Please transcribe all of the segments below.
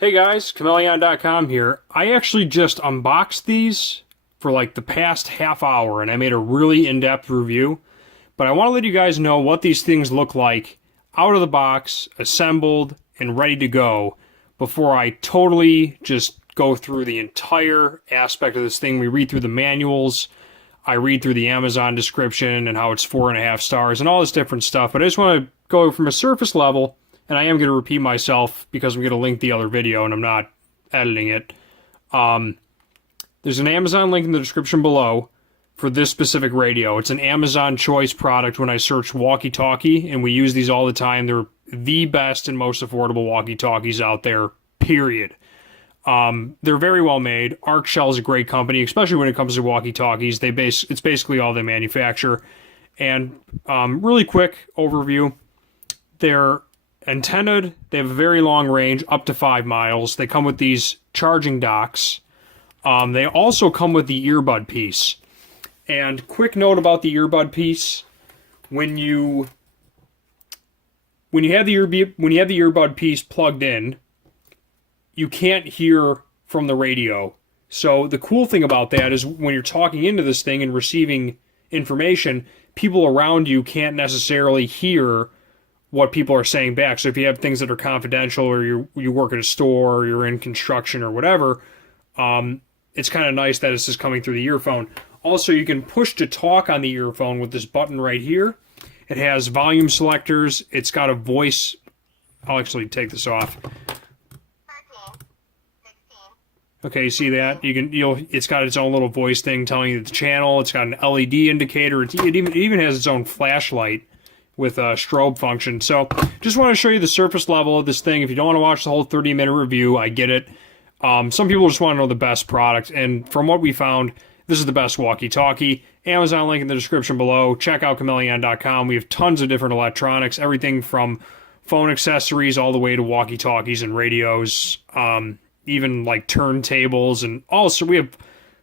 Hey guys, Chmelaeon.com here. I actually just unboxed these for like the past half hour and I made a really in-depth review. But I want to let you guys know what these things look like out of the box, assembled, and ready to go before I totally just go through the entire aspect of this thing. We read through the manuals, I read through the Amazon description and how it's 4.5 stars and all this different stuff. But I just want to go from a surface level. And I am going to repeat myself because I'm going to link the other video and I'm not editing it. There's an Amazon link in the description below for this specific radio. It's an Amazon choice product when I search Walkie Talkie, and we use these all the time. They're the best and most affordable Walkie Talkies out there, period. They're very well made. Arcshell is a great company, especially when it comes to Walkie Talkies. It's basically all they manufacture. And really quick overview. They're antennaed, they have a very long range, up to 5 miles. They come with these charging docks. They also come with the earbud piece. And quick note about the earbud piece: when you have the earbud piece plugged in, you can't hear from the radio. So the cool thing about that is when you're talking into this thing and receiving information, people around you can't necessarily hear what people are saying back. So if you have things that are confidential, or you work at a store, or you're in construction or whatever, it's kind of nice that it's just coming through the earphone. Also, you can push to talk on the earphone with this button right here. It has volume selectors. It's got a voice. I'll actually take this off. 13, 16. Okay, you see that? It's got its own little voice thing telling you the channel. It's got an LED indicator. It even has its own flashlight with a strobe function. So just want to show you the surface level of this thing. If you don't want to watch the whole 30-minute review, I get it. Some people just want to know the best product, and from what we found, this is the best walkie-talkie. Amazon link in the description below. Check out Chmelaeon.com. We have tons of different electronics, everything from phone accessories all the way to walkie-talkies and radios, even like turntables, and also we have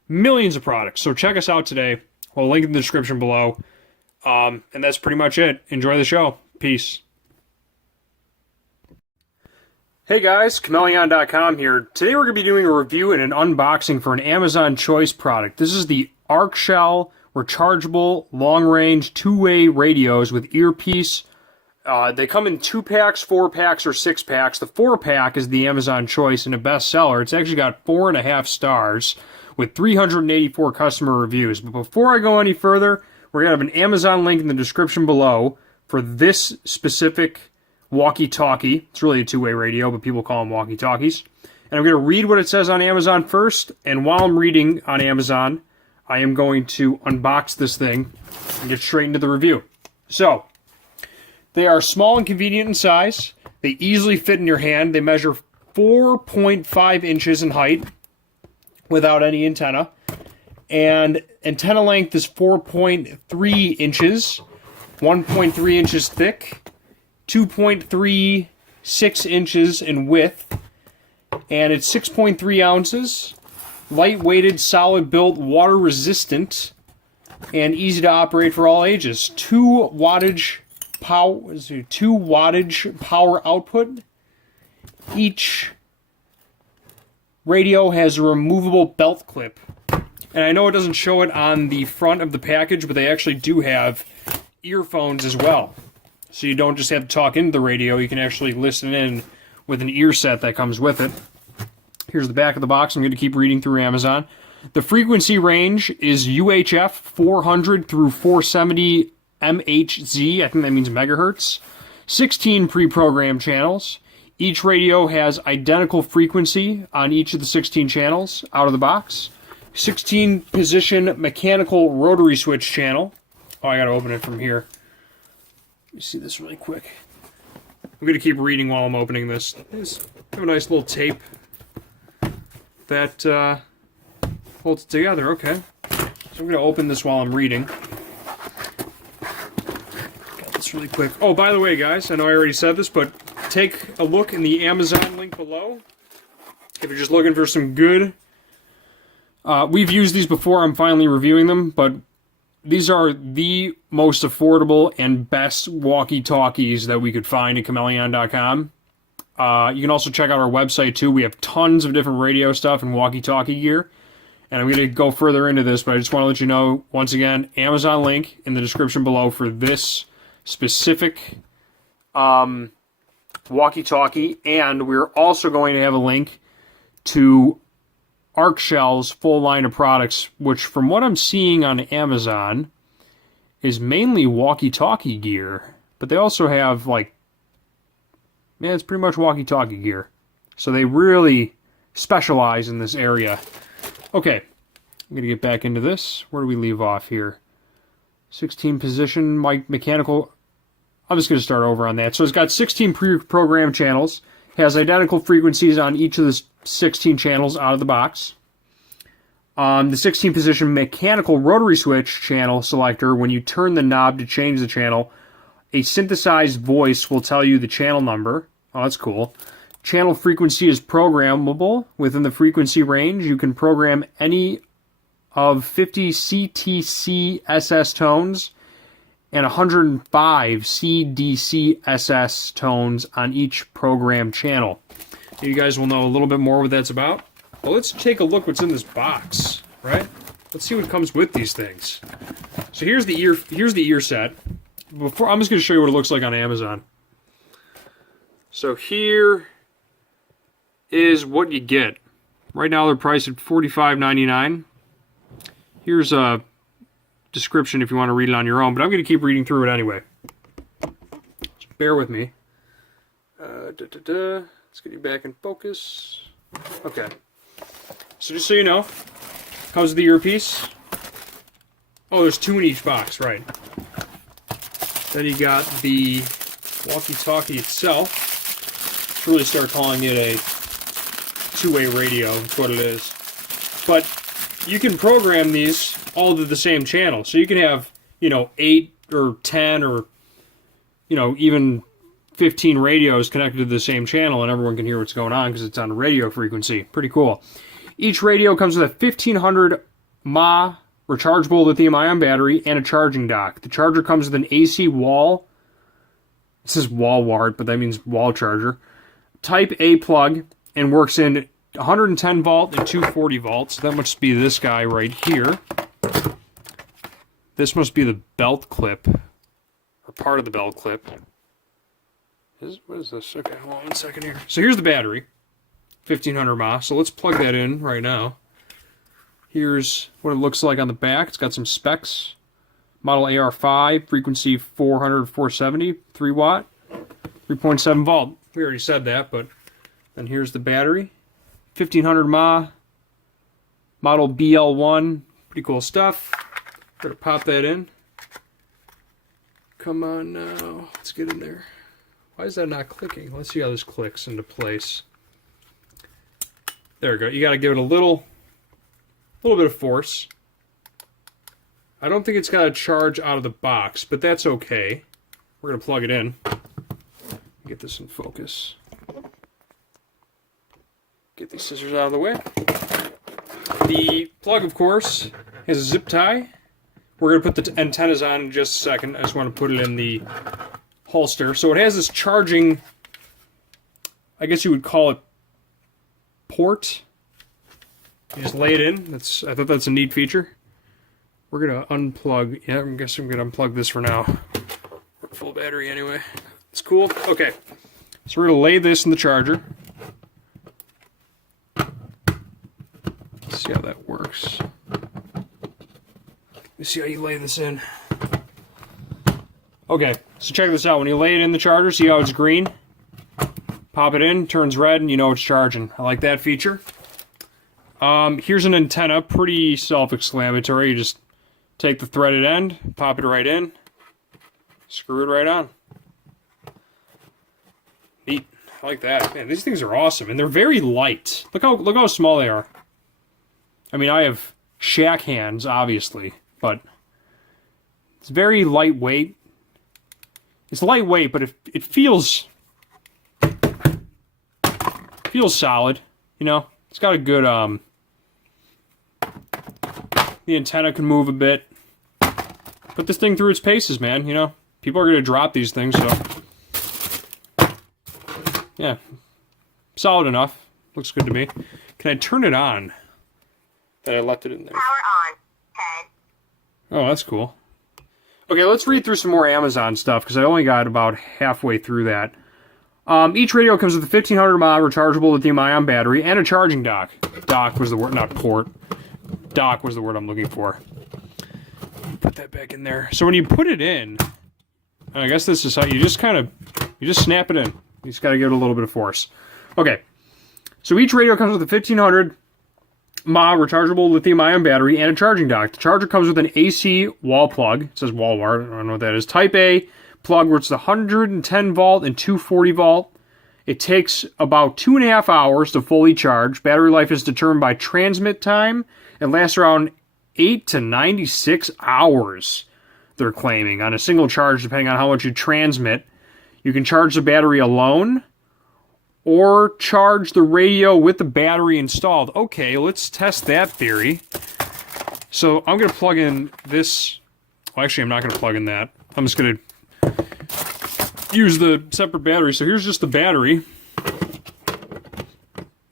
millions of products. So check us out today. We'll link in the description below. And that's pretty much it. Enjoy the show. Peace. Hey guys, Chmelaeon.com here. Today we're going to be doing a review and an unboxing for an Amazon choice product. This is the Arcshell rechargeable long-range two-way radios with earpiece. They come in 2-packs, 4-packs, or 6-packs. The 4-pack is the Amazon choice and a bestseller. It's actually got 4.5 stars with 384 customer reviews. But before I go any further, we're going to have an Amazon link in the description below for this specific walkie-talkie. It's really a two-way radio, but people call them walkie-talkies. And I'm going to read what it says on Amazon first, and while I'm reading on Amazon, I am going to unbox this thing and get straight into the review. So, they are small and convenient in size. They easily fit in your hand. They measure 4.5 inches in height without any antenna. And antenna length is 4.3 inches, 1.3 inches thick, 2.36 inches in width, and it's 6.3 ounces, light-weighted, solid-built, water-resistant, and easy to operate for all ages. 2 wattage power output. Each radio has a removable belt clip. And I know it doesn't show it on the front of the package, but they actually do have earphones as well. So you don't just have to talk into the radio, you can actually listen in with an ear set that comes with it. Here's the back of the box. I'm going to keep reading through Amazon. The frequency range is UHF 400 through 470 MHz. I think that means megahertz. 16 pre-programmed channels. Each radio has identical frequency on each of the 16 channels out of the box. 16 position mechanical rotary switch channel. Oh, I gotta open it from here. Let me see this really quick. I'm gonna keep reading while I'm opening this. I have a nice little tape that holds it together. Okay. So I'm gonna open this while I'm reading. Got this really quick. Oh, by the way, guys, I know I already said this, but take a look in the Amazon link below if you're just looking for some good. We've used these before. I'm finally reviewing them, but these are the most affordable and best walkie-talkies that we could find at Chmelaeon.com. You can also check out our website too. We have tons of different radio stuff and walkie-talkie gear. And I'm going to go further into this, but I just want to let you know, once again, Amazon link in the description below for this specific walkie-talkie. And we're also going to have a link to Arcshell's full line of products, which from what I'm seeing on Amazon is mainly walkie-talkie gear. But they also have, like, yeah, it's pretty much walkie-talkie gear. So they really specialize in this area. Okay, I'm going to get back into this. Where do we leave off here? 16 position mechanical. I'm just going to start over on that. So it's got 16 pre-programmed channels. Has identical frequencies on each of the 16 channels out of the box. The 16 position mechanical rotary switch channel selector, when you turn the knob to change the channel, a synthesized voice will tell you the channel number. Oh, that's cool. Channel frequency is programmable. Within the frequency range, you can program any of 50 CTC SS tones and 105 CDC SS tones on each program channel. You guys will know a little bit more what that's about. Well, let's take a look what's in this box, right? Let's see what comes with these things. So here's the ear set. Before, I'm just going to show you what it looks like on Amazon. So here is what you get. Right now they're priced at $45.99. Here's a description if you want to read it on your own, but I'm going to keep reading through it anyway. Just bear with me. Let's get you back in focus. Okay. So just so you know, comes with the earpiece. Oh, there's 2 in each box, right. Then you got the walkie-talkie itself. Let's really start calling it a two-way radio. That's what it is. But you can program these all to the same channel. So you can have, 8 or 10 or, even 15 radios connected to the same channel, and everyone can hear what's going on because it's on a radio frequency. Pretty cool. Each radio comes with a 1500 mAh rechargeable lithium-ion battery and a charging dock. The charger comes with an AC wall. It says wall wart, but that means wall charger. Type A plug, and works in 110 volt and 240 volts. That must be this guy right here. This must be the belt clip, or part of the belt clip. What is this? Okay, hold on 1 second here. So here's the battery, 1500 mAh. So let's plug that in right now. Here's what it looks like on the back. It's got some specs. Model AR-5, frequency 400, 470, 3 watt, 3.7 volt. We already said that, but then here's the battery. 1500 mAh, model BL1. Pretty cool stuff. Gotta pop that in. Come on now. Let's get in there. Why is that not clicking? Let's see how this clicks into place. There we go. You gotta give it a little bit of force. I don't think it's got a charge out of the box, but that's okay. We're going to plug it in. Get this in focus. Get these scissors out of the way. The plug, of course, has a zip tie. We're going to put the antennas on in just a second. I just want to put it in the holster. So it has this charging, I guess you would call it port. You just lay it in. I thought that's a neat feature. We're going to unplug. Yeah, I guess I'm going to unplug this for now. We're full battery anyway. It's cool. Okay. So we're going to lay this in the charger. Let's see how that works. Let's see how you lay this in. Okay. So check this out. When you lay it in the charger, see how it's green? Pop it in, turns red, and you know it's charging. I like that feature. Here's an antenna, pretty self-explanatory. You just take the threaded end, pop it right in, screw it right on. Neat. I like that. Man, these things are awesome, and they're very light. Look how small they are. I mean, I have shack hands, obviously, but it's very lightweight. It's lightweight, but it feels solid. You know, it's got a good the antenna can move a bit. Put this thing through its paces, man. You know, people are going to drop these things, so yeah, solid enough. Looks good to me. Can I turn it on? That I left it in there. Power on. 10. Oh, that's cool. Okay, let's read through some more Amazon stuff, because I only got about halfway through that. Each radio comes with a 1500 mAh rechargeable lithium-ion battery and a charging dock. Dock was the word, not port. Dock was the word I'm looking for. Put that back in there. So when you put it in, I guess this is how you just snap it in. You just got to give it a little bit of force. Okay. So each radio comes with a 1500 mAh rechargeable lithium-ion battery and a charging dock. The charger comes with an AC wall plug. It says wall wart. I don't know what that is. Type A plug, where it's 110 volt and 240 volt. It takes about 2.5 hours to fully charge. Battery life is determined by transmit time. It lasts around 8 to 96 hours, they're claiming, on a single charge, depending on how much you transmit. You can charge the battery alone or charge the radio with the battery installed. Okay, let's test that theory. So I'm going to plug in this. Well, actually, I'm not going to plug in that. I'm just going to use the separate battery. So here's just the battery.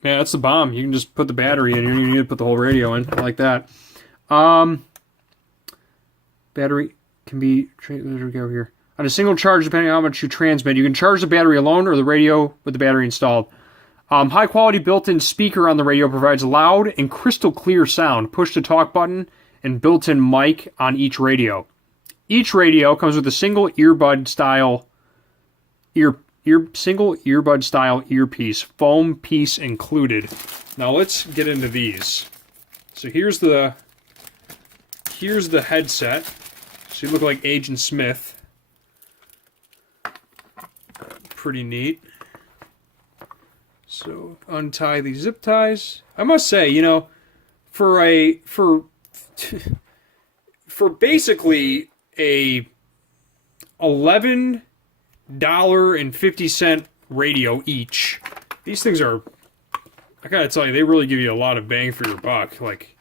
Yeah, that's the bomb. You can just put the battery in. You don't even need to put the whole radio in. I like that. Battery can be over here. On a single charge, depending on how much you transmit, you can charge the battery alone or the radio with the battery installed. High quality built-in speaker on the radio provides loud and crystal clear sound. Push to talk button and built-in mic on each radio. Each radio comes with a single earbud style earpiece, foam piece included. Now let's get into these. So here's the headset. So you look like Agent Smith. Pretty neat. So untie these zip ties. I must say, you know, for basically a $11.50 radio each, these things are, I gotta tell you, they really give you a lot of bang for your buck. Like,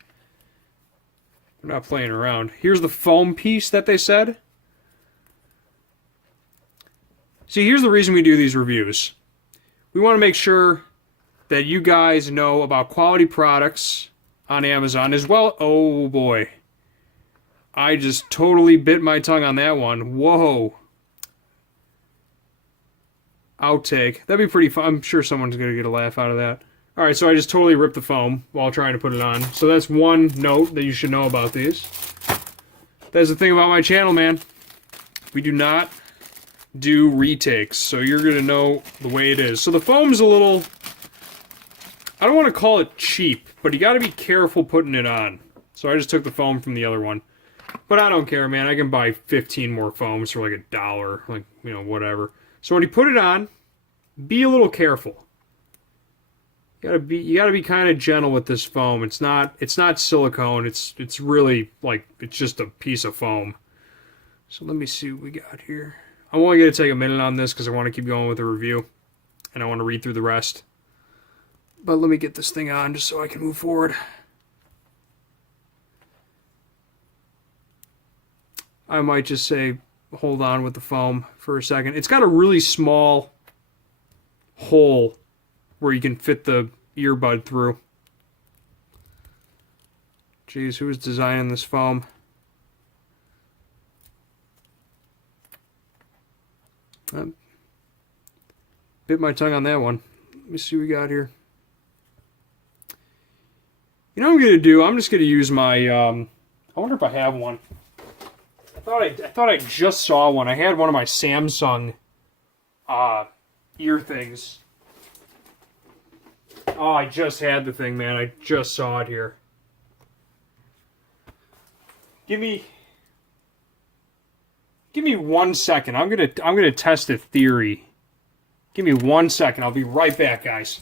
we're not playing around. Here's the foam piece that they said. See, here's the reason we do these reviews. We want to make sure that you guys know about quality products on Amazon as well. Oh boy. I just totally bit my tongue on that one. Whoa. Outtake. That'd be pretty fun. I'm sure someone's going to get a laugh out of that. Alright, so I just totally ripped the foam while trying to put it on. So that's one note that you should know about these. That's the thing about my channel, man. We do not do retakes, so you're going to know the way it is. So the foam's a little, I don't want to call it cheap, but you got to be careful putting it on. So I just took the foam from the other one. But I don't care, man. I can buy 15 more foams for like $1, like, you know, whatever. So when you put it on, be a little careful. You gotta be kind of gentle with this foam. It's not silicone. It's really like, it's just a piece of foam. So let me see what we got here. I'm only going to take a minute on this because I want to keep going with the review. And I want to read through the rest. But let me get this thing on just so I can move forward. I might just say, hold on with the foam for a second. It's got a really small hole where you can fit the earbud through. Jeez, who was designing this foam? Bit my tongue on that one. Let me see what we got here. You know what I'm going to do? I'm just going to use my, I wonder if I have one. I thought I just saw one. I had one of my Samsung ear things. Oh, I just had the thing, man. I just saw it here. Give me 1 second. I'm gonna test a theory. Give me 1 second. I'll be right back, guys.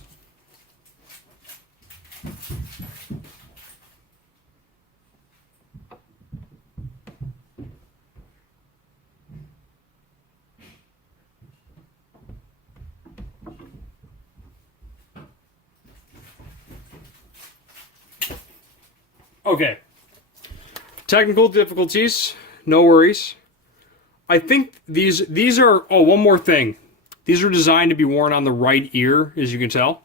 Okay. Technical difficulties. No worries. I think these are, oh, one more thing. These are designed to be worn on the right ear, as you can tell.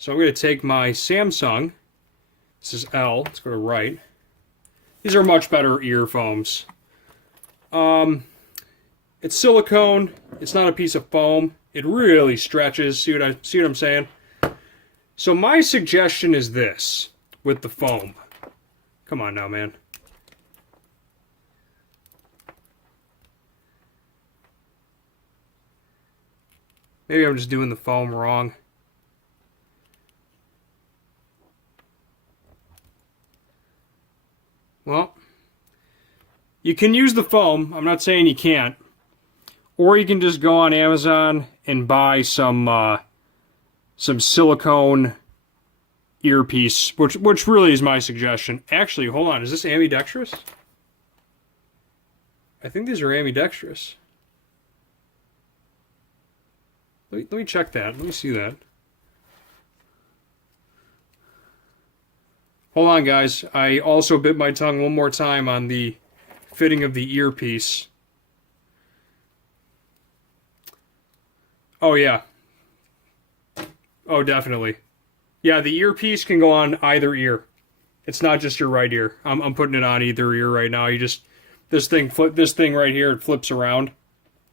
So I'm going to take my Samsung. This is L. Let's go to right. These are much better earphones. It's silicone. It's not a piece of foam. It really stretches. See what I'm saying? So my suggestion is this with the foam. Come on now, man. Maybe I'm just doing the foam wrong. Well, you can use the foam. I'm not saying you can't. Or you can just go on Amazon and buy some silicone earpiece, which really is my suggestion. Actually, hold on. Is this ambidextrous? I think these are ambidextrous. Let me check that. Let me see that. Hold on, guys. I also bit my tongue one more time on the fitting of the earpiece. Oh, yeah. Oh, definitely. Yeah, the earpiece can go on either ear. It's not just your right ear. I'm putting it on either ear right now. You just this thing right here, it flips around,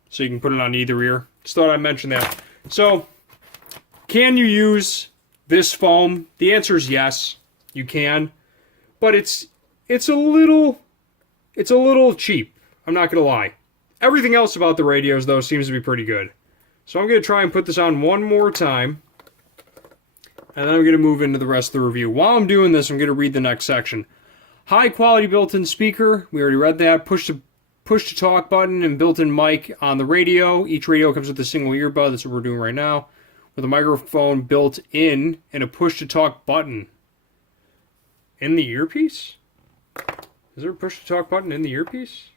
so you can put it on either ear. Just thought I'd mention that. So, can you use this foam? The answer is yes, you can, but it's a little cheap. I'm not gonna lie. Everything else about the radios though seems to be pretty good. So I'm gonna try and put this on one more time. And then I'm going to move into the rest of the review. While I'm doing this, I'm going to read the next section. High quality built-in speaker. We already read that. Push to talk button and built-in mic on the radio. Each radio comes with a single earbud. That's what we're doing right now. With a microphone built in and a push to talk button. In the earpiece? Is there a push to talk button in the earpiece?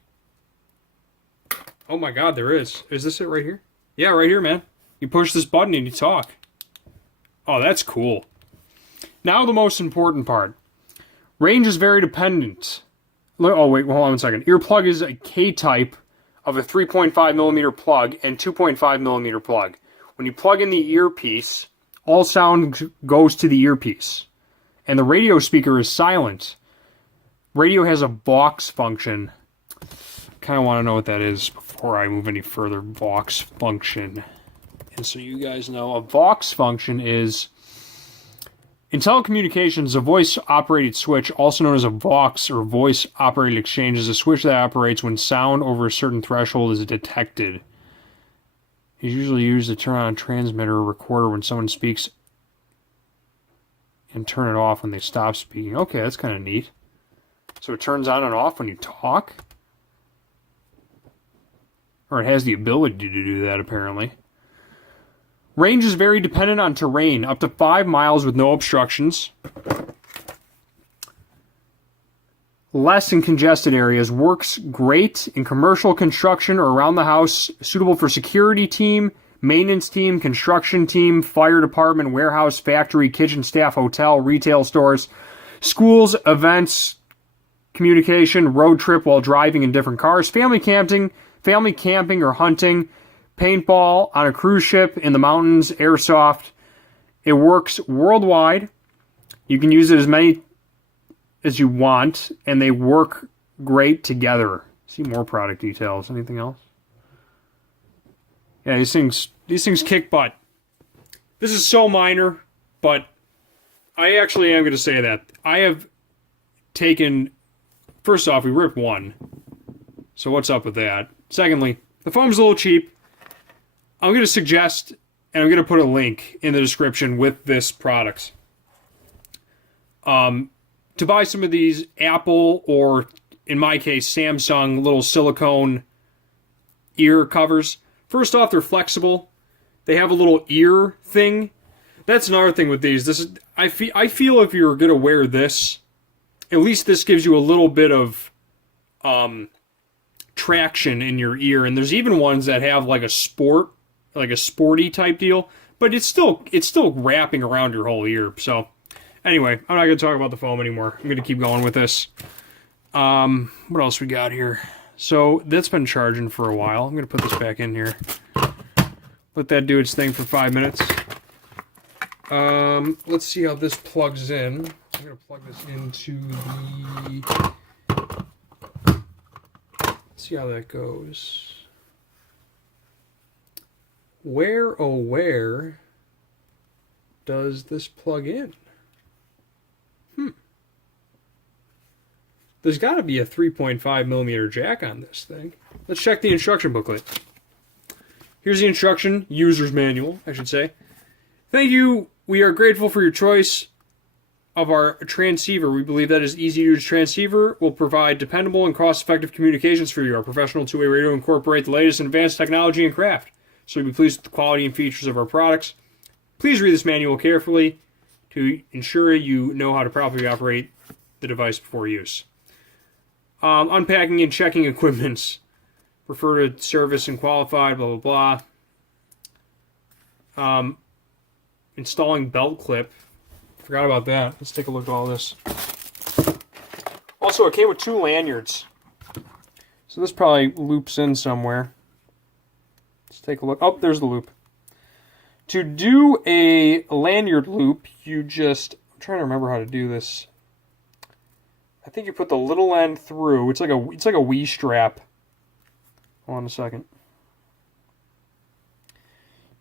Oh my god, there is. Is this it right here? Yeah, right here, man. You push this button and you talk. Oh, that's cool. Now the most important part. Range is very dependent. Oh, wait, hold on one second. Earplug is a K-type of a 3.5mm plug and 2.5mm plug. When you plug in the earpiece, all sound goes to the earpiece. And the radio speaker is silent. Radio has a Vox function. Kind of want to know what that is before I move any further. Vox function. And so you guys know, a Vox function is, in telecommunications, a voice-operated switch, also known as a Vox or voice-operated exchange, is a switch that operates when sound over a certain threshold is detected. It's usually used to turn on a transmitter or recorder when someone speaks and turn it off when they stop speaking. Okay, that's kind of neat. So it turns on and off when you talk? Or it has the ability to do that, apparently. Range is very dependent on terrain, up to 5 miles with no obstructions. Less in congested areas. Works great in commercial construction or around the house. Suitable for security team, maintenance team, construction team, fire department, warehouse, factory, kitchen staff, hotel, retail stores, schools, events, communication, road trip while driving in different cars, family camping or hunting, paintball on a cruise ship in the mountains, airsoft. It works worldwide. You can use it as many as you want, and they work great together. See more product details. Anything else? Yeah, these things kick butt. This is so minor, but I actually am going to say that. I have taken... First off, we ripped one. So what's up with that? Secondly, the foam's a little cheap. I'm going to suggest, and I'm going to put a link in the description with this product. To buy some of these Apple, or in my case, Samsung little silicone ear covers. First off, they're flexible. They have a little ear thing. That's another thing with these. I feel if you're going to wear this, at least this gives you a little bit of traction in your ear. And there's even ones that have like a sporty type deal, but it's still wrapping around your whole ear. So anyway, I'm not going to talk about the foam anymore. I'm going to keep going with this. What else we got here? So that's been charging for a while. I'm going to put this back in here. Let that do its thing for 5 minutes. Let's see how this plugs in. I'm going to plug this into the... Let's see how that goes. Where, oh where, does this plug in? There's got to be a 3.5 millimeter jack on this thing. Let's check the instruction booklet. Here's the instruction, user's manual, I should say. Thank you. We are grateful for your choice of our transceiver. We believe that is easy-to-use transceiver will provide dependable and cost-effective communications for you. Our professional two-way radio incorporate the latest in advanced technology and craft, so you'll be pleased with the quality and features of our products. Please read this manual carefully to ensure you know how to properly operate the device before use. Unpacking and checking equipments. Refer to service and qualified, blah, blah, blah. Installing belt clip. Forgot about that. Let's take a look at all this. Also, it came with 2 lanyards. So this probably loops in somewhere. Let's take a look. Oh, there's the loop. To do a lanyard loop, you just... I'm trying to remember how to do this. I think you put the little end through. It's like a Wii strap. Hold on a second.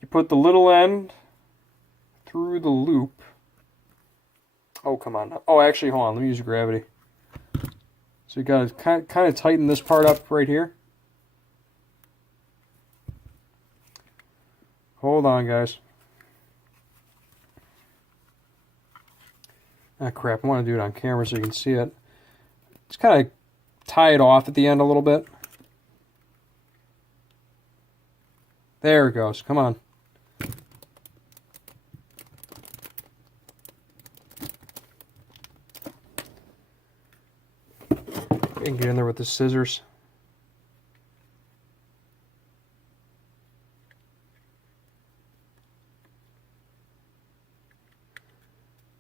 You put the little end through the loop. Oh, come on. Oh, actually, hold on. Let me use gravity. So you got to kind of tighten this part up right here. Hold on, guys. Ah, crap. I want to do it on camera so you can see it. Just kind of tie it off at the end a little bit. There it goes. Come on. I can get in there with the scissors.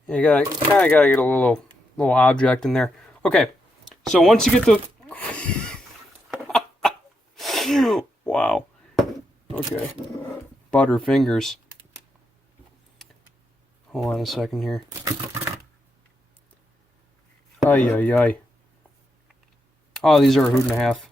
You kind of gotta get a little object in there. Okay, so once you get the wow. Okay, butter fingers. Hold on a second here. Ay ay ay. Oh, these are a hoot and a half.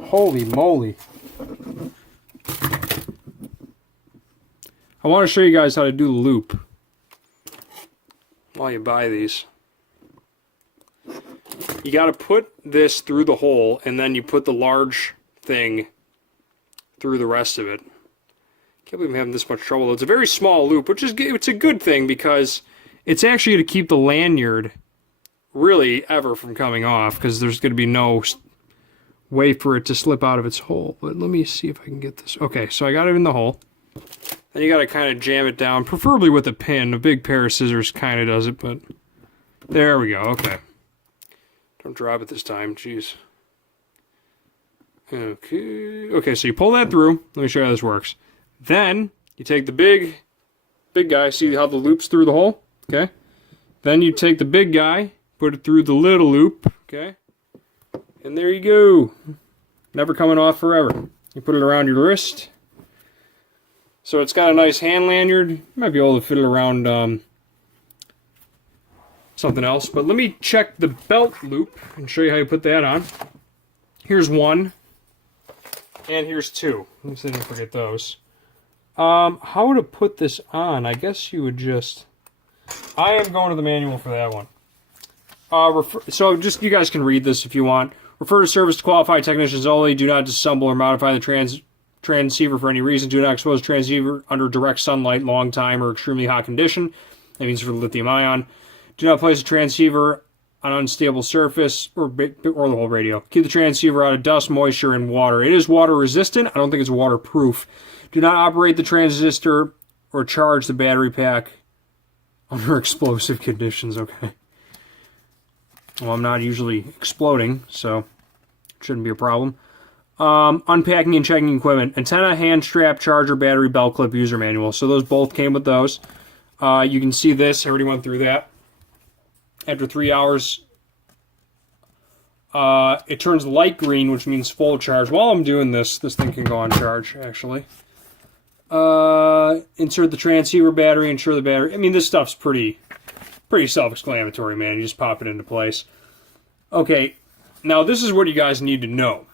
Holy moly. I want to show you guys how to do the loop while you buy these. You got to put this through the hole, and then you put the large thing through the rest of it. Can't believe I'm having this much trouble. It's a very small loop, which is it's a good thing because it's actually to keep the lanyard really ever from coming off, because there's going to be no way for it to slip out of its hole. But let me see if I can get this. Okay, so I got it in the hole. Then you got to kind of jam it down, preferably with a pin. A big pair of scissors kind of does it, but there we go. Okay. Don't drop it this time. Jeez. Okay, so you pull that through. Let me show you how this works. Then you take the big guy. See how the loop's through the hole? Okay. Then you take the big guy, put it through the little loop. Okay. And there you go. Never coming off forever. You put it around your wrist. So it's got a nice hand lanyard. You might be able to fit it around something else. But let me check the belt loop and show you how you put that on. Here's one. And here's two. Let me see if I forget those. How to put this on? I guess you would just... I am going to the manual for that one. So just you guys can read this if you want. Refer to service to qualified technicians only. Do not disassemble or modify the transceiver for any reason. Do not expose transceiver under direct sunlight, long time, or extremely hot condition. That means for the lithium ion. Do not place a transceiver on an unstable surface or the whole radio. Keep the transceiver out of dust, moisture, and water. It is water resistant. I don't think it's waterproof. Do not operate the transistor or charge the battery pack under explosive conditions. Okay. Well, I'm not usually exploding, so it shouldn't be a problem. Unpacking and checking equipment. Antenna, hand strap, charger, battery, belt clip, user manual. So those both came with those. You can see this. I already went through that. After 3 hours, it turns light green, which means full charge. While I'm doing this, this thing can go on charge, actually. Insert the transceiver battery, ensure the battery. I mean, this stuff's pretty self-explanatory, man. You just pop it into place. Okay, now this is what you guys need to know.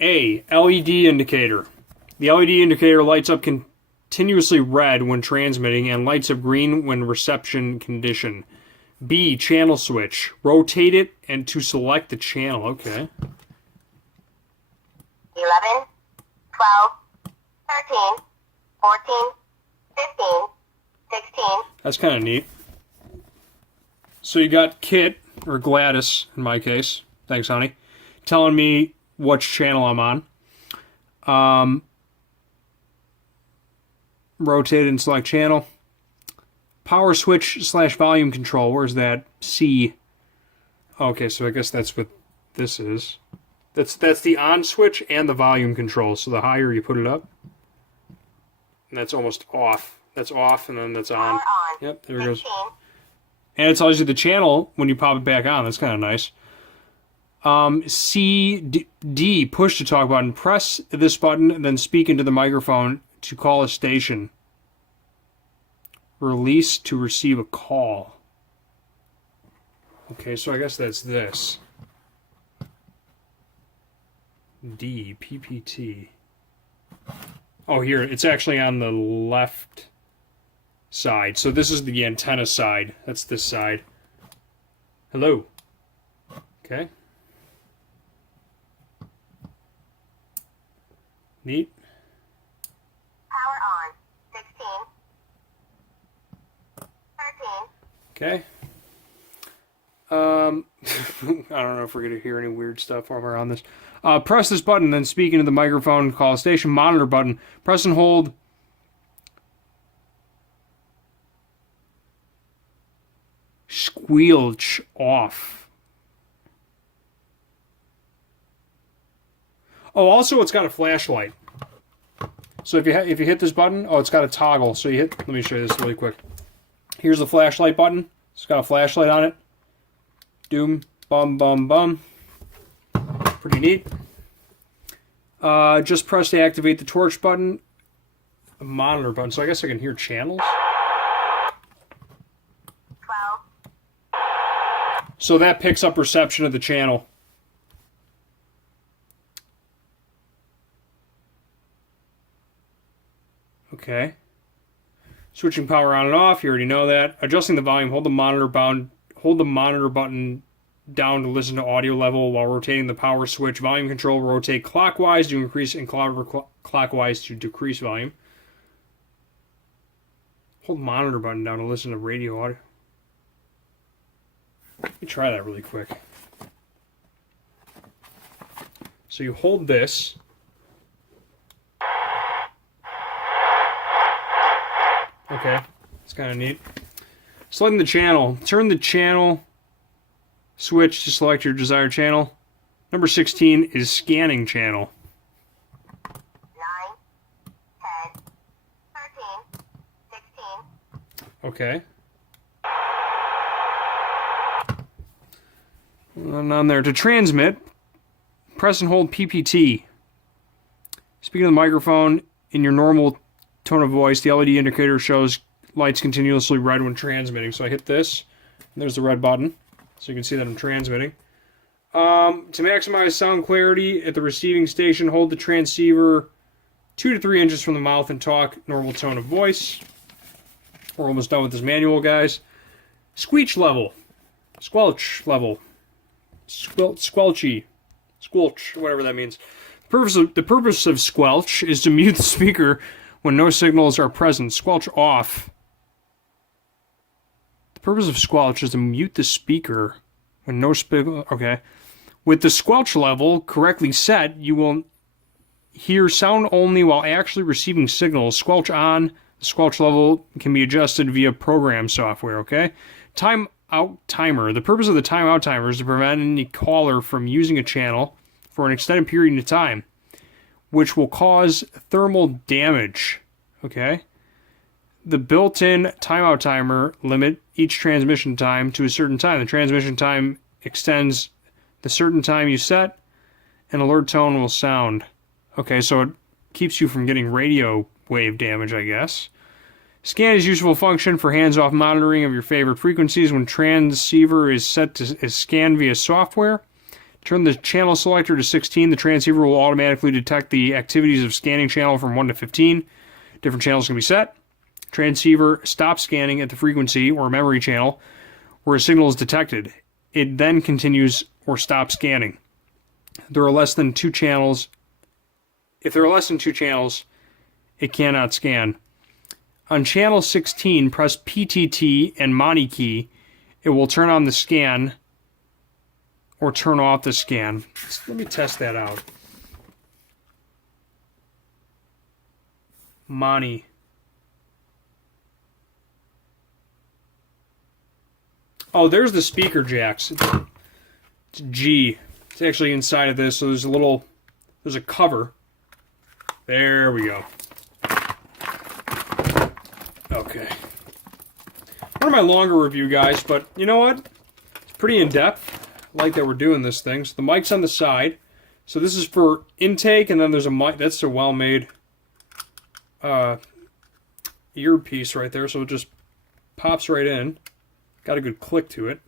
A, LED indicator. The LED indicator lights up continuously red when transmitting and lights up green when reception condition. B, channel switch. Rotate it and to select the channel. Okay. 11, 12, 13, 14, 15, 16. That's kind of neat. So you got Kit, or Gladys in my case, thanks honey, telling me which channel I'm on. Rotate and select channel. Power switch / volume control. Where's that? C. Okay, so I guess that's what this is. That's the on switch and the volume control. So the higher you put it up, and that's almost off. That's off, and then that's on. Yep, there it goes. And it tells you the channel when you pop it back on. That's kind of nice. C, D, push to talk button. Press this button and then speak into the microphone to call a station. Release to receive a call. Okay, so I guess that's this. D, PPT. Oh, here, it's actually on the left side. So this is the antenna side. That's this side. Hello. Okay. Neat. Power on. 16. 13. Okay. I don't know if we're going to hear any weird stuff while we're on this. Press this button, then speak into the microphone, call a station. Monitor button. Press and hold. Squelch off. Oh, also it's got a flashlight. So if you hit this button, oh, it's got a toggle. So you hit. Let me show you this really quick. Here's the flashlight button. It's got a flashlight on it. Doom, bum, bum, bum. Pretty neat. Just press to activate the torch button. A monitor button. So I guess I can hear channels. 12. So that picks up reception of the channel. Okay. Switching power on and off, you already know that. Adjusting the volume, hold the monitor button down to listen to audio level while rotating the power switch. Volume control, rotate clockwise to increase and clockwise to decrease volume. Hold the monitor button down to listen to radio audio. Let me try that really quick. So you hold this. Okay, it's kind of neat. Selecting the channel. Turn the channel switch to select your desired channel. Number 16 is scanning channel. 9, 10, 13, 16. Okay. And on there, to transmit, press and hold PPT. Speak to the microphone in your normal tone of voice. The LED indicator shows lights continuously red when transmitting. So I hit this, and there's the red button. So you can see that I'm transmitting. To maximize sound clarity at the receiving station, hold the transceiver 2 to 3 inches from the mouth and talk normal tone of voice. We're almost done with this manual, guys. Squelch level. Squelch level. Squelchy. Squelch, whatever that means. The purpose of squelch is to mute the speaker when no signals are present. Squelch off. The purpose of squelch is to mute the speaker when no okay. With the squelch level correctly set, you will hear sound only while actually receiving signals. Squelch on. The squelch level can be adjusted via program software, okay? Time timeout timer. The purpose of the timeout timer is to prevent any caller from using a channel for an extended period of time, which will cause thermal damage. Okay? The built-in timeout timer limit each transmission time to a certain time. The transmission time extends the certain time you set, an alert tone will sound. Okay, so it keeps you from getting radio wave damage, I guess. Scan is useful function for hands-off monitoring of your favorite frequencies. When transceiver is set to scan via software, turn the channel selector to 16. The transceiver will automatically detect the activities of scanning channel from 1 to 15. Different channels can be set. Transceiver stops scanning at the frequency or memory channel where a signal is detected. It then continues or stops scanning. There are less than 2 channels. If there are less than 2 channels, it cannot scan. On channel 16, press PTT and Money key. It will turn on the scan or turn off the scan. Let me test that out. Money. Oh, there's the speaker jacks. It's G. It's actually inside of this, so there's a cover. There we go. Okay. One of my longer review guys, but you know what? It's pretty in-depth. I like that we're doing this thing. So the mic's on the side. So this is for intake, and then there's a mic. That's a well-made earpiece right there, so it just pops right in. Got a good click to it.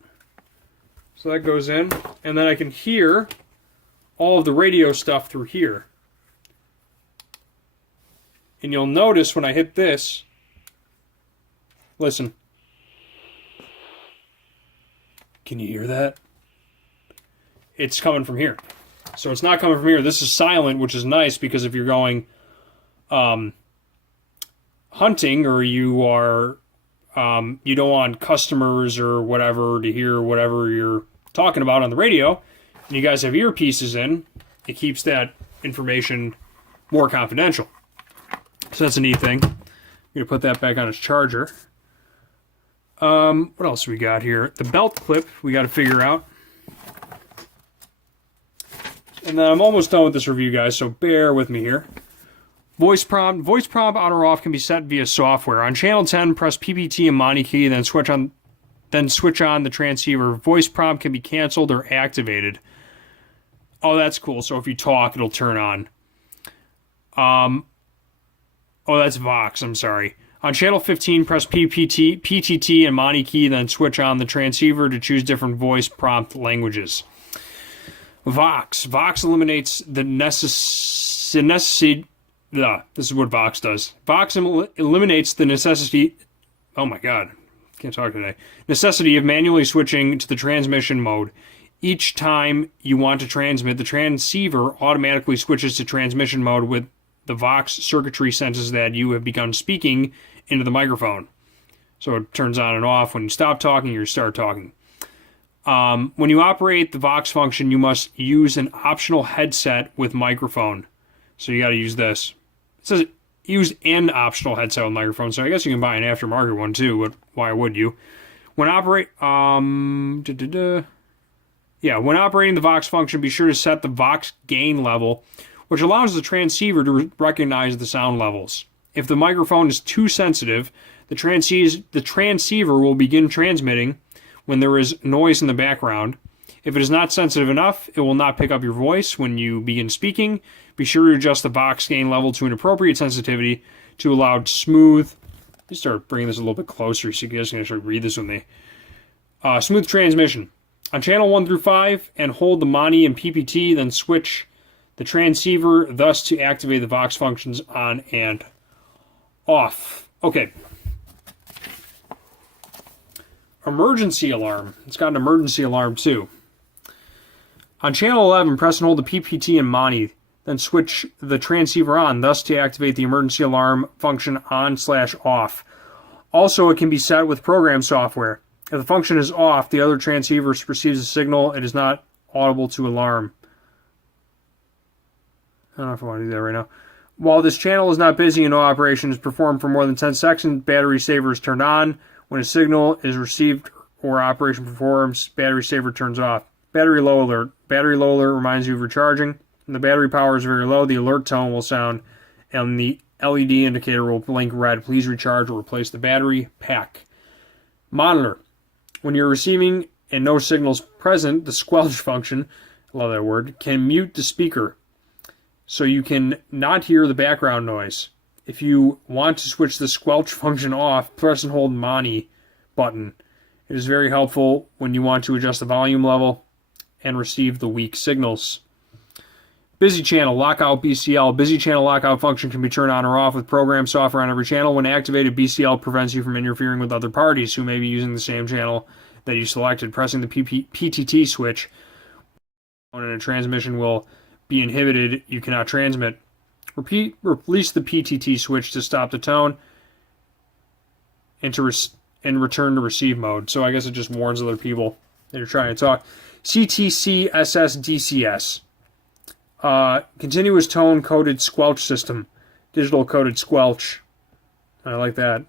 So that goes in, and then I can hear all of the radio stuff through here. And you'll notice when I hit this, listen. Can you hear that? It's coming from here. So it's not coming from here. This is silent, which is nice because if you're going hunting or you are you don't want customers or whatever to hear whatever you're talking about on the radio, and you guys have earpieces in, it keeps that information more confidential. So that's a neat thing. I'm going to put that back on its charger. What else we got here? The belt clip we got to figure out. And then I'm almost done with this review, guys, so bear with me here. Voice prompt on or off can be set via software. On channel 10, press PPT and Money key, then switch on the transceiver. Voice prompt can be canceled or activated. Oh, that's cool. So if you talk, it'll turn on. Oh, that's Vox. I'm sorry. On channel 15, press PTT and Money key, then switch on the transceiver to choose different voice prompt languages. Vox eliminates the necessity. This is what Vox does. Vox eliminates the necessity. Oh my God, can't talk today. Necessity of manually switching to the transmission mode. Each time you want to transmit, the transceiver automatically switches to transmission mode with the Vox circuitry senses that you have begun speaking into the microphone. So it turns on and off when you stop talking or you start talking. When you operate the Vox function, you must use an optional headset with microphone. So you got to use this. It says use an optional headset with microphone, so I guess you can buy an aftermarket one too, but why would you? When operating the Vox function, be sure to set the Vox gain level, which allows the transceiver to recognize the sound levels. If the microphone is too sensitive, the transceiver will begin transmitting when there is noise in the background. If it is not sensitive enough, it will not pick up your voice when you begin speaking. Be sure to adjust the Vox gain level to an appropriate sensitivity to allow smooth. Let me start bringing this a little bit closer so you guys can actually read this with me. Smooth transmission. On channel 1 through 5, and hold the Money and PPT, then switch the transceiver, thus to activate the Vox functions on and off. Okay. Emergency alarm. It's got an emergency alarm too. On channel 11, press and hold the PPT and Money, then switch the transceiver on, thus to activate the emergency alarm function on/off. Also, it can be set with program software. If the function is off, the other transceiver receives a signal. It is not audible to alarm. I don't know if I want to do that right now. While this channel is not busy and no operation is performed for more than 10 seconds, battery saver is turned on. When a signal is received or operation performs, battery saver turns off. Battery low alert. Battery low alert reminds you of recharging. When the battery power is very low, the alert tone will sound and the LED indicator will blink red. Please recharge or replace the battery pack. Monitor. When you're receiving and no signals present, the squelch function, I love that word, can mute the speaker so you can not hear the background noise. If you want to switch the squelch function off, press and hold Moni button. It is very helpful when you want to adjust the volume level and receive the weak signals. Busy channel lockout BCL. Busy channel lockout function can be turned on or off with program software on every channel. When activated, BCL prevents you from interfering with other parties who may be using the same channel that you selected. Pressing the PTT switch when a transmission will be inhibited. You cannot transmit. Release the PTT switch to stop the tone and return to receive mode. So I guess it just warns other people that you're trying to talk. CTC SS DCS. Continuous tone coded squelch system. Digital coded squelch. I like that.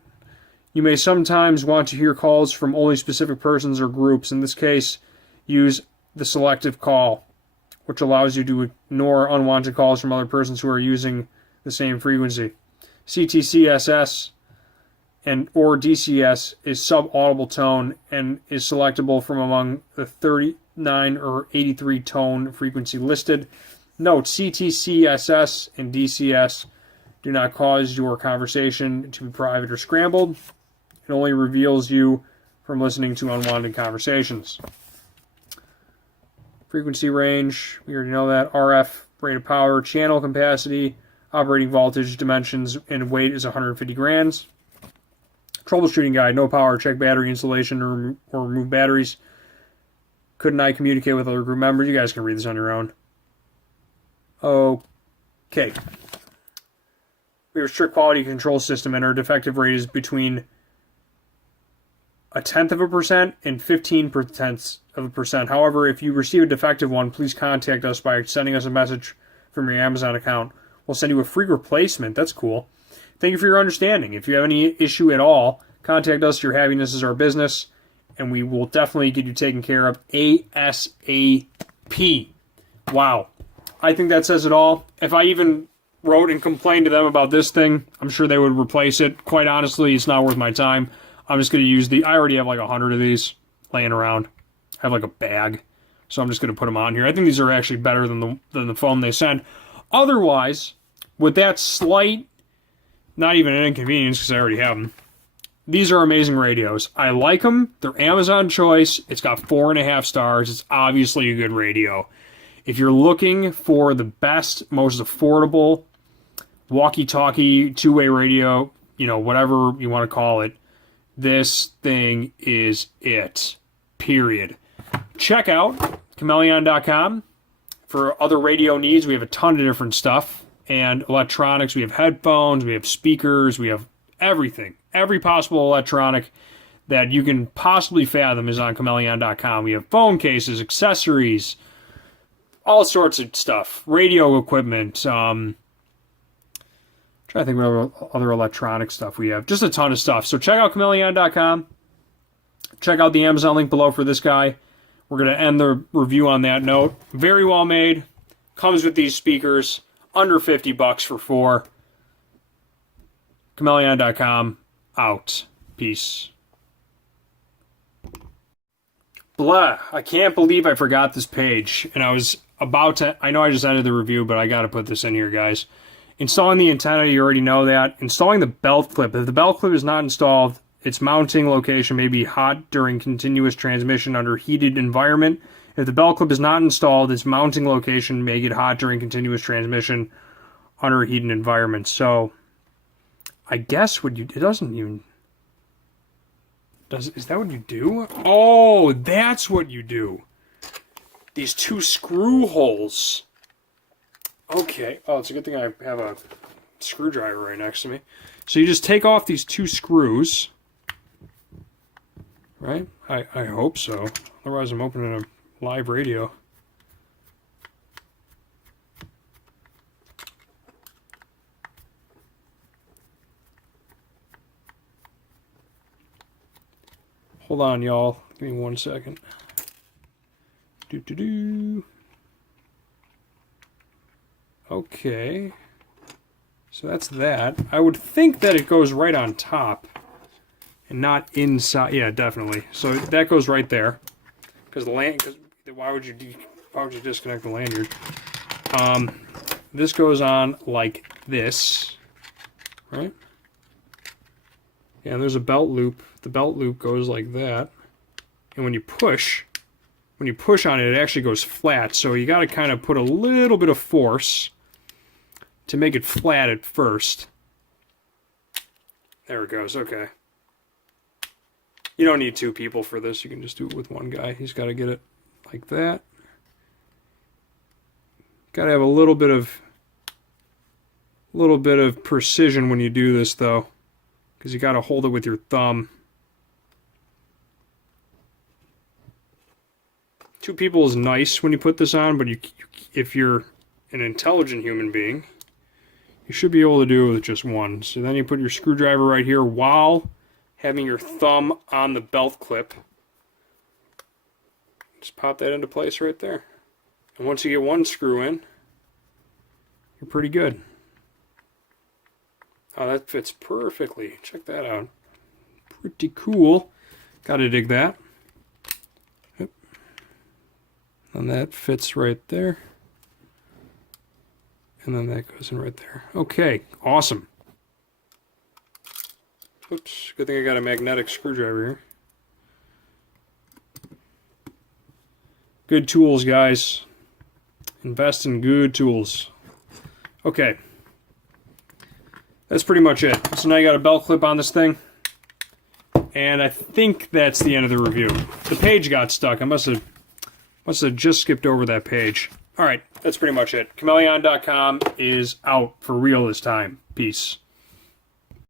You may sometimes want to hear calls from only specific persons or groups. In this case, use the selective call, which allows you to ignore unwanted calls from other persons who are using the same frequency. CTCSS or DCS is sub-audible tone and is selectable from among the 39 or 83 tone frequency listed. Note, CTCSS and DCS do not cause your conversation to be private or scrambled. It only reveals you from listening to unwanted conversations. Frequency range, we already know that. RF, rate of power, channel capacity, operating voltage, dimensions, and weight is 150 grams. Troubleshooting guide, no power, check battery installation or remove batteries. Couldn't I communicate with other group members? You guys can read this on your own. Okay. We have a strict quality control system, and our defective rate is between 0.1% and 0.15%. However, if you receive a defective one, please contact us by sending us a message from your Amazon account. We'll send you a free replacement. That's cool. Thank you for your understanding. If you have any issue at all, contact us. Your happiness is our business, and we will definitely get you taken care of ASAP. Wow. I think that says it all. If I even wrote and complained to them about this thing, I'm sure they would replace it. Quite honestly, it's not worth my time. I'm just going to use I already have like 100 of these laying around. I have like a bag. So I'm just going to put them on here. I think these are actually better than the foam they send. Otherwise, with that slight, not even an inconvenience because I already have them, these are amazing radios. I like them. They're Amazon choice. It's got 4.5 stars. It's obviously a good radio. If you're looking for the best, most affordable Walkie Talkie two-way radio, whatever you want to call it, this thing is it. Period. Check out Chmelaeon.com for other radio needs. We have a ton of different stuff. And electronics. We have headphones. We have speakers. We have everything. Every possible electronic that you can possibly fathom is on Chmelaeon.com. We have phone cases, accessories, all sorts of stuff. Radio equipment. Trying to think what other electronic stuff we have. Just a ton of stuff. So check out Chmelaeon.com. Check out the Amazon link below for this guy. We're going to end the review on that note. Very well made. Comes with these speakers. Under $50 for 4. Chmelaeon.com. Out. Peace. Blah. I can't believe I forgot this page. And I was about to... I know I just ended the review, but I got to put this in here, guys. Installing the antenna, you already know that. Installing the belt clip. If the belt clip is not installed, its mounting location may be hot during continuous transmission under heated environment. If the belt clip is not installed, its mounting location may get hot during continuous transmission under a heated environment. So, I guess it doesn't even... Is that what you do? Oh, that's what you do. These two screw holes. Okay. Oh, it's a good thing I have a screwdriver right next to me. So you just take off these two screws. Right? I hope so. Otherwise I'm opening a live radio. Hold on, y'all. Give me 1 second. Do. Okay. So that's that. I would think that it goes right on top and not inside. Yeah, definitely. So that goes right there. Because why would you disconnect the lanyard? This goes on like this, right? And there's a belt loop. The belt loop goes like that. And when you push on it, it actually goes flat. So you got to kind of put a little bit of force to make it flat at first. There it goes. Okay. You don't need 2 people for this. You can just do it with 1 guy. He's got to get it like that. Got to have a little bit of precision when you do this, though, because you got to hold it with your thumb. 2 people is nice when you put this on, but if you're an intelligent human being, you should be able to do it with just 1. So then you put your screwdriver right here while having your thumb on the belt clip. Just pop that into place right there. And once you get 1 screw in, you're pretty good. Oh, that fits perfectly. Check that out. Pretty cool. Gotta dig that. Yep. And that fits right there. And then that goes in right there. Okay, awesome. Oops, good thing I got a magnetic screwdriver here. Good tools, guys. Invest in good tools. Okay. That's pretty much it. So now you got a belt clip on this thing. And I think that's the end of the review. The page got stuck. I must have just skipped over that page. Alright, that's pretty much it. Chmelaeon.com is out for real this time. Peace.